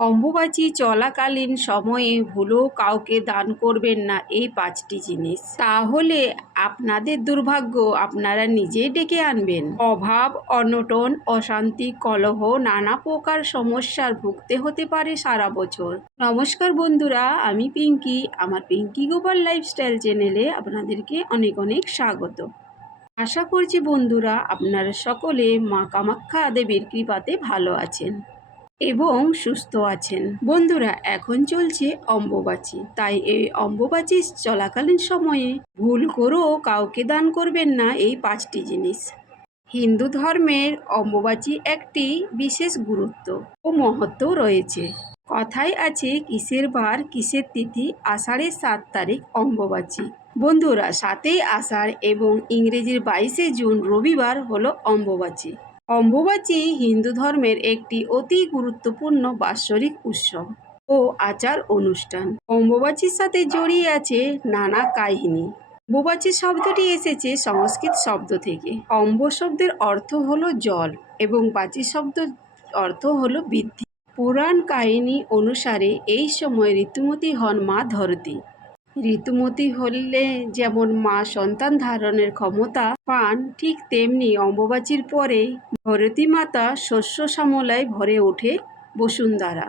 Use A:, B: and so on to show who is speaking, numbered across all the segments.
A: অম্বুবাচী চলাকালীন সময়ে ভুলেও কাউকে দান করবেন না এই পাঁচটি জিনিস। তাহলে আপনাদের দুর্ভাগ্য, আপনারা নিজেই ডেকে আনবেন। অভাব, অনটন, অশান্তি, কলহ, নানা প্রকার সমস্যার ভুগতে হতে পারে সারা বছর। নমস্কার বন্ধুরা, আমি পিঙ্কি। আমার পিঙ্কি গোপাল লাইফস্টাইল চ্যানেলে আপনাদেরকে অনেক অনেক স্বাগত। আশা করছি বন্ধুরা, আপনারা সকলে মা কামাখ্যা দেবীর কৃপাতে ভালো আছেন। এবং সুস্থ আছেন। বন্ধুরা, এখন চলছে অম্বুবাচী। তাই এই অম্বুবাচী চলাকালীন সময়ে ভুল করেও কাউকে দান করবেন না এই পাঁচটি জিনিস। হিন্দু ধর্মের অম্বুবাচী একটি বিশেষ গুরুত্ব ও মহত্ব রয়েছে। কথায় আছে, কিসের বার, কিসের তিথি, আষাঢ়ের সাত তারিখ অম্বুবাচী। বন্ধুরা, সাতই আষাঢ় এবং ইংরেজির বাইশে জুন রবিবার হলো অম্বুবাচী। অম্বুবাচী হিন্দু ধর্মের একটি অতি গুরুত্বপূর্ণ বাৎসরিক উৎসব ও আচার অনুষ্ঠান। অম্বুবাচীর সাথে জড়িয়ে আছে নানা কাহিনী। অম্বুবাচী শব্দটি এসেছে সংস্কৃত শব্দ থেকে। অম্ব শব্দের অর্থ হলো জল এবং বাচী শব্দ অর্থ হলো বৃদ্ধি। পুরাণ কাহিনী অনুসারে এই সময় ঋতুমতী হন মা ধরতী। ঋতুমতী হলে যেমন মা সন্তান ধারণের ক্ষমতা পান, ঠিক তেমনি অম্বুবাচীর পরে ভরতী মাতা শস্য শ্যামলায় ভরে ওঠে বসুন্ধরা।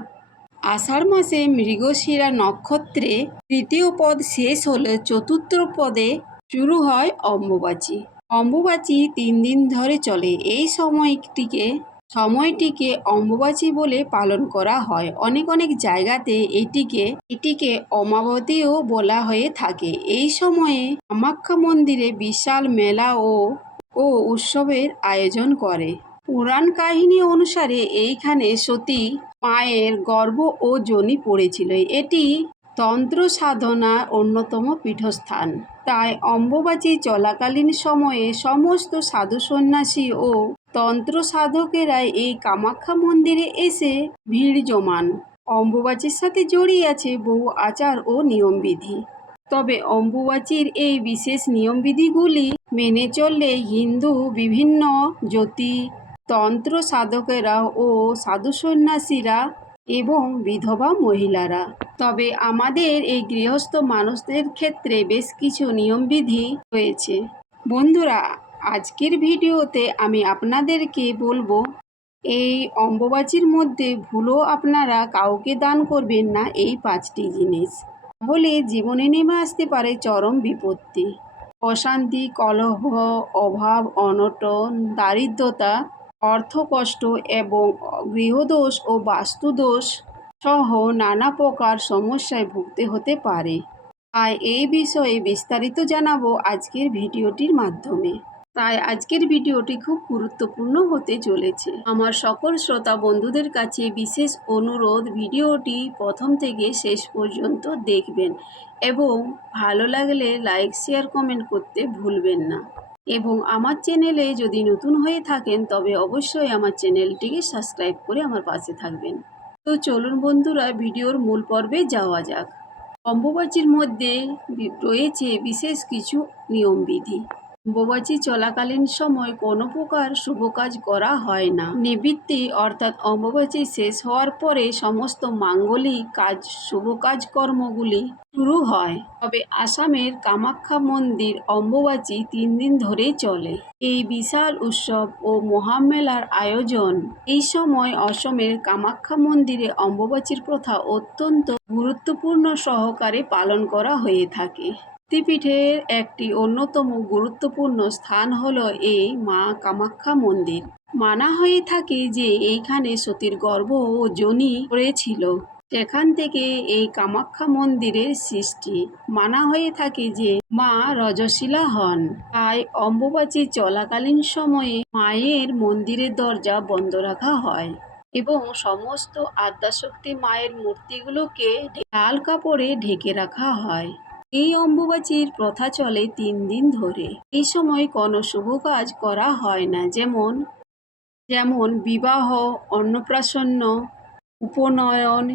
A: আষাঢ় মাসে মৃগশিরা নক্ষত্রে তৃতীয় পদ শেষ হলে চতুর্থ পদে শুরু হয় অম্বুবাচী। অম্বুবাচী তিন দিন ধরে চলে। এই সময়টিকে সময়টিকে অম্বুবাচী বলে পালন করা হয়। অনেক অনেক জায়গাতে এটিকে এটিকে অমাবতীও বলা হয়ে থাকে। এই সময়ে কামাখ্যা মন্দিরে বিশাল মেলা ও ও উৎসবের আয়োজন করে। পুরাণ কাহিনী অনুসারে এইখানে সতী মায়ের গর্ভ ও যোনি পড়েছিল। এটি তন্ত্র সাধনার অন্যতম পীঠস্থান। তাই অম্বুবাচী চলাকালীন সময়ে সমস্ত সাধু সন্ন্যাসী ও তন্ত্র সাধকেরা এই কামাখ্যা মন্দিরে এসে ভিড় জমান। অম্বুবাচীর সাথে জড়িয়ে আছে বহু আচার ও নিয়মবিধি। তবে অম্বুবাচীর এই বিশেষ নিয়মবিধিগুলি মেনে চললে হিন্দু বিভিন্ন জ্যোতি তন্ত্র সাধকেরা ও সাধু সন্ন্যাসীরা এবং বিধবা মহিলারা। তবে আমাদের এই গৃহস্থ মানুষদের ক্ষেত্রে বেশ কিছু নিয়মবিধি রয়েছে। বন্ধুরা, আজকের ভিডিওতে আমি আপনাদেরকে বলব, এই অম্বুবাচীর মধ্যে ভুলও আপনারা কাউকে দান করবেন না এই পাঁচটি জিনিস। তাহলে জীবনে নেমে আসতে পারে চরম বিপত্তি। অশান্তি, কলহ, অভাব, অনটন, দারিদ্রতা অর্থকষ্ট এবং গৃহদোষ ও বাস্তুদোষ সহ নানা প্রকার সমস্যায় ভুগতে হতে পারে। তাই এই বিষয়ে বিস্তারিত জানাব আজকের ভিডিওটির মাধ্যমে। তাই আজকের ভিডিওটি খুব গুরুত্বপূর্ণ হতে চলেছে। আমার সকল শ্রোতা বন্ধুদের কাছে বিশেষ অনুরোধ, ভিডিওটি প্রথম থেকে শেষ পর্যন্ত দেখবেন এবং ভালো লাগলে লাইক, শেয়ার, কমেন্ট করতে ভুলবেন না। এবং আমার চ্যানেলে যদি নতুন হয়ে থাকেন, তবে অবশ্যই আমার চ্যানেলটিকে সাবস্ক্রাইব করে আমার পাশে থাকবেন। তো চলুন বন্ধুরা, ভিডিওর মূল পর্বে যাওয়া যাক। অম্বুবাচীর মধ্যে রয়েছে বিশেষ কিছু নিয়মবিধি। অম্বুবাচী চলাকালীন সময় কোনো প্রকার শুভ কাজ করা হয় না। নিবৃত্তি অর্থাৎ অম্বুবাচী শেষ হওয়ার পরে সমস্ত মাঙ্গলিক কাজ, শুভ কাজকর্মগুলি শুরু হয়। তবে আসামের কামাখ্যা মন্দির অম্বুবাচী তিন দিন ধরে চলে। এই বিশাল উৎসব ও মহামেলার আয়োজন। এই সময় অসমের কামাখ্যা মন্দিরে অম্বুবাচীর প্রথা অত্যন্ত গুরুত্বপূর্ণ সহকারে পালন করা হয়ে থাকে। শক্তিপীঠের একটি অন্যতম গুরুত্বপূর্ণ স্থান হল এই মা কামাখ্যা মন্দির। মানা হয়ে থাকে যে এইখানে সতীর গর্ভ ও যোনি হয়েছিল সেখান থেকে এই কামাখ্যা মন্দিরের সৃষ্টি। মানা হয়ে থাকে যে মা রজশিলা হন। তাই অম্বুবাচী চলাকালীন সময়ে মায়ের মন্দিরের দরজা বন্ধ রাখা হয় এবং সমস্ত আদ্যাশক্তি মায়ের মূর্তিগুলোকে লাল কাপড়ে ঢেকে রাখা হয়। এই অম্বুবাচীর প্রথা চলে তিন দিন ধরে। এই সময় কোনো শুভ কাজ করা হয় না। যেমন যেমন বিবাহ, অন্নপ্রাশন্ন, উপনয়ন,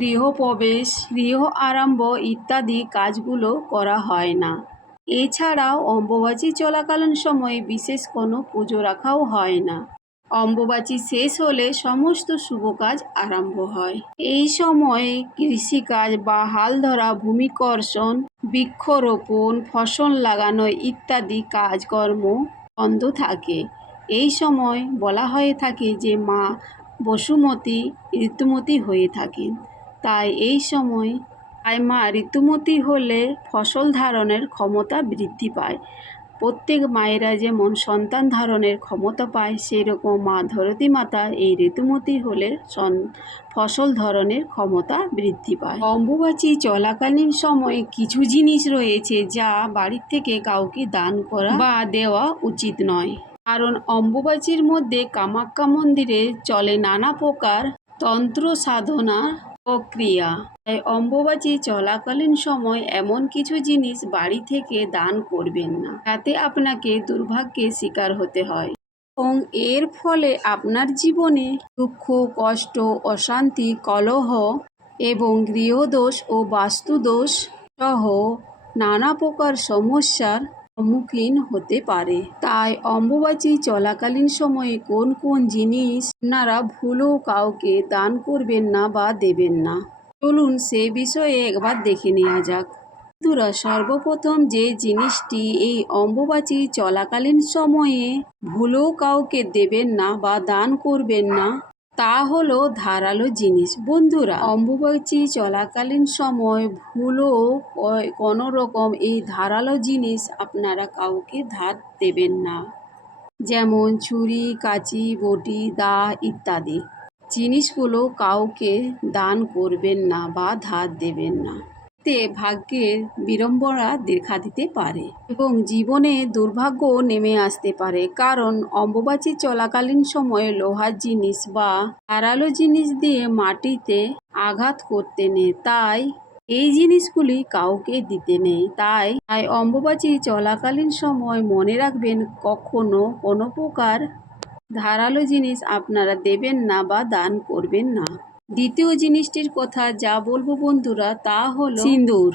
A: গৃহপ্রবেশ, গৃহ আরম্ভ ইত্যাদি কাজগুলো করা হয় না। এছাড়াও অম্বুবাচী চলাকালীন সময়ে বিশেষ কোনো পুজো রাখাও হয় না। অম্বুবাচী শেষ হলে সমস্ত শুভ কাজ আরম্ভ হয়। এই সময়ে কৃষিকাজ বা হাল ধরা, ভূমিকর্ষণ, বৃক্ষরোপণ, ফসল লাগানো ইত্যাদি কাজকর্ম বন্ধ থাকে। এই সময় বলা হয়ে থাকে যে মা বসুমতী ঋতুমতী হয়ে থাকেন। তাই এই সময় তাই মা ঋতুমতী হলে ফসল ধারণের ক্ষমতা বৃদ্ধি পায়। প্রত্যেক মায়েরা যেমন সন্তান ধারণের ক্ষমতা পায়, সেরকম মা ধরতী মাতা এই ঋতুমতী হলে ফসল ধরনের ক্ষমতা বৃদ্ধি পায়। অম্বুবাচী চলাকালীন সময়ে কিছু জিনিস রয়েছে যা বাড়ির থেকে কাউকে দান করা বা দেওয়া উচিত নয়। কারণ অম্বুবাচীর মধ্যে কামাখ্যা মন্দিরে চলে নানা প্রকার তন্ত্র সাধনা প্রক্রিয়া তাই অম্বুবাচী চলাকালীন সময় এমন কিছু জিনিস বাড়ি থেকে দান করবেন না তাতে আপনাকে দুর্ভাগ্যের শিকার হতে হয়। এবং এর ফলে আপনার জীবনে দুঃখ, কষ্ট, অশান্তি, কলহ এবং গৃহদোষ ও বাস্তুদোষ সহ নানা প্রকার সমস্যার সম্মুখীন হতে পারে। তাই অম্বুবাচী চলাকালীন সময়ে কোন কোন জিনিস আপনারা ভুলেও কাউকে দান করবেন না বা দেবেন না। চলুন সে বিষয়ে একবার দেখে নেওয়া যাক। বন্ধুরা, সর্বপ্রথম যে জিনিসটি এই অম্বুবাচী চলাকালীন সময়ে ভুলেও কাউকে দেবেন না বা দান করবেন না তা হলো ধারালো জিনিস। বন্ধুরা, অম্বুবাচী চলাকালীন সময় ভুলও কোনো রকম এই ধারালো জিনিস আপনারা কাউকে ধার দেবেন না। যেমন ছুরি, কাঁচি, বটি, দা ইত্যাদি। জিনিসগুলো কাউকে দান করবেন না বা ধার দেবেন না। এতে ভাগ্যের বিড়ম্বনা দেখা দিতে পারে এবং জীবনে দুর্ভাগ্য নেমে আসতে পারে। কারণ অম্বুবাচী চলাকালীন সময়ে লোহার জিনিস বা ধারালো জিনিস দিয়ে মাটিতে আঘাত করতে নেই তাই এই জিনিসগুলি কাউকে দিতে নেই। তাই তাই অম্বুবাচী চলাকালীন সময় মনে রাখবেন, কখনো কোনো প্রকার ধারালো জিনিস আপনারা দেবেন না বা দান করবেন না। দ্বিতীয় জিনিসটির কথা যা বলব বন্ধুরা তা হলো সিঁদুর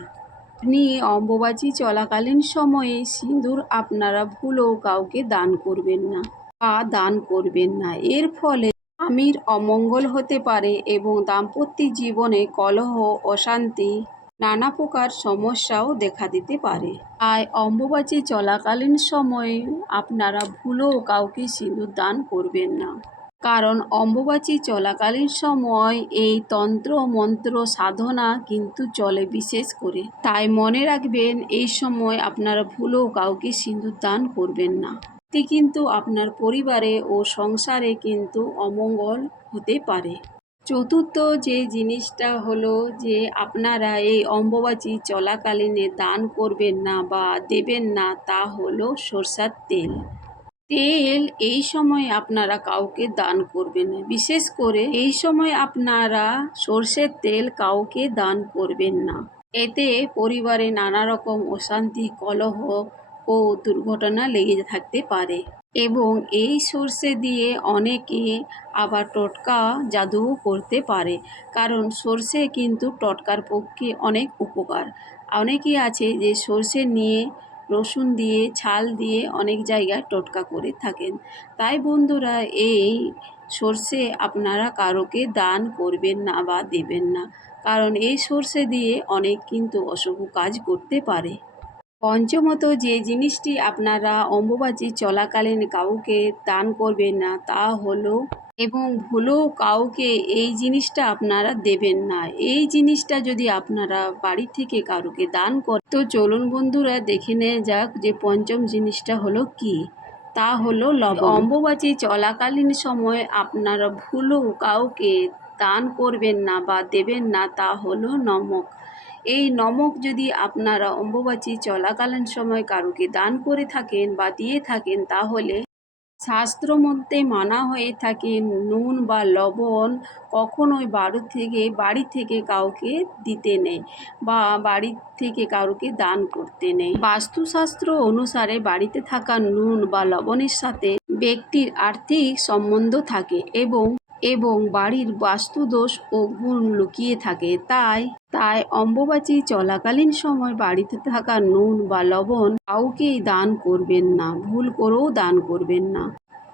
A: আপনি অম্বুবাচী চলাকালীন সময়ে সিঁদুর আপনারা ভুলেও কাউকে দান করবেন না বা দান করবেন না। এর ফলে স্বামীর অমঙ্গল হতে পারে এবং দাম্পত্য জীবনে কলহ অশান্তি নানা প্রকার সমস্যাও দেখা দিতে পারে। তাই অম্বুবাচী চলাকালীন সময়ে আপনারা ভুলেও কাউকে সিঁদুর দান করবেন না। কারণ অম্বুবাচী চলাকালীন সময় এই তন্ত্র মন্ত্র সাধনা কিন্তু চলে বিশেষ করে। তাই মনে রাখবেন, এই সময় আপনারা ভুলেও কাউকে সিঁদুর দান করবেন না। এতে কিন্তু আপনার পরিবারে ও সংসারে কিন্তু অমঙ্গল হতে পারে। চতুর্থ যে জিনিসটা হলো যে, আপনারা এই অম্বুবাচী চলাকালীনে দান করবেন না বা দেবেন না, তা হলো সরষার তেল। তেল এই সময় আপনারা কাউকে দান করবেন না। বিশেষ করে এই সময় আপনারা সর্ষের তেল কাউকে দান করবেন না। এতে পরিবারে নানা রকম অশান্তি, কলহ ও দুর্ঘটনা লেগে থাকতে পারে এবং এই সর্ষে দিয়ে অনেকে আবার টটকা জাদুও করতে পারে। কারণ সর্ষে কিন্তু টটকার পক্ষে অনেক উপকার। অনেকেই আছে যে সর্ষে নিয়ে রসুন দিয়ে, ছাল দিয়ে অনেক জায়গায় টোটকা করে থাকেন। তাই বন্ধুরা, এই সর্ষে আপনারা কারোকে দান করবেন না বা দেবেন না। কারণ এই সর্ষে দিয়ে অনেক কিন্তু অশুভ কাজ করতে পারে। পঞ্চমত, যে জিনিসটি আপনারা অম্বুবাচী চলাকালীন কাউকে দান করবেন না, তা হলো এবং ভুলেও কাউকে এই জিনিসটা আপনারা দেবেন না। এই জিনিসটা যদি আপনারা বাড়ি থেকে কারুকে দান করেন, তো চলুন বন্ধুরা দেখে নেওয়া যাক যে পঞ্চম জিনিসটা হলো কি। তা হলো লবণ। অম্বুবাচী চলাকালীন সময় আপনারা ভুলেও কাউকে দান করবেন না বা দেবেন না, তা হলো নমক। এই নমক যদি আপনারা অম্বুবাচী চলাকালীন সময় কারুকে দান করে থাকেন বা দিয়ে থাকেন, তাহলে শাস্ত্র মধ্যে মানা হয়ে থাকে, নুন বা লবণ কখনোই বাড়ি থেকে বাড়ি থেকে কাউকে দিতে নেই বা বাড়ি থেকে কাউকে দান করতে নেই। বাস্তুশাস্ত্র অনুসারে বাড়িতে থাকা নুন বা লবণের সাথে ব্যক্তির আর্থিক সম্বন্ধ থাকে এবং এবং বাড়ির বাস্তুদোষ ও গুণ লুকিয়ে থাকে। তাই তাই অম্বুবাচী চলাকালীন সময় বাড়িতে থাকা নুন বা লবণ কাউকেই দান করবেন না, ভুল করেও দান করবেন না।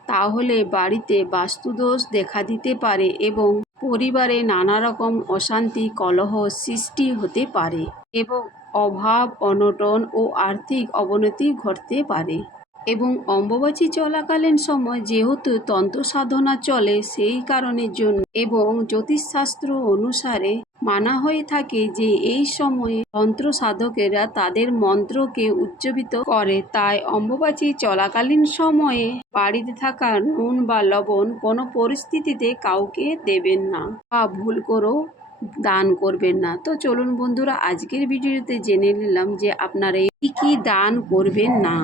A: তাহলে বাড়িতে বাস্তুদোষ দেখা দিতে পারে এবং পরিবারে নানা রকম অশান্তি, কলহ সৃষ্টি হতে পারে এবং অভাব, অনটন ও আর্থিক অবনতি ঘটতে পারে। এবং অম্বুবাচী চলাকালীন সময় যেহেতু তন্ত্র সাধনা চলে সেই কারণের জন্য এবং জ্যোতিষশাস্ত্র অনুসারে মানা হয়ে থাকে যে এই সময়ে তন্ত্র সাধকেরা তাদের মন্ত্রকে উজ্জীবিত করে। তাই অম্বুবাচী চলাকালীন সময়ে বাড়িতে থাকা নুন বা লবণ কোনো পরিস্থিতিতে কাউকে দেবেন না বা ভুল করেও দান করবেন না। তো চলুন বন্ধুরা, আজকের ভিডিওতে জেনে নিলাম যে আপনারা কি কি দান করবেন না।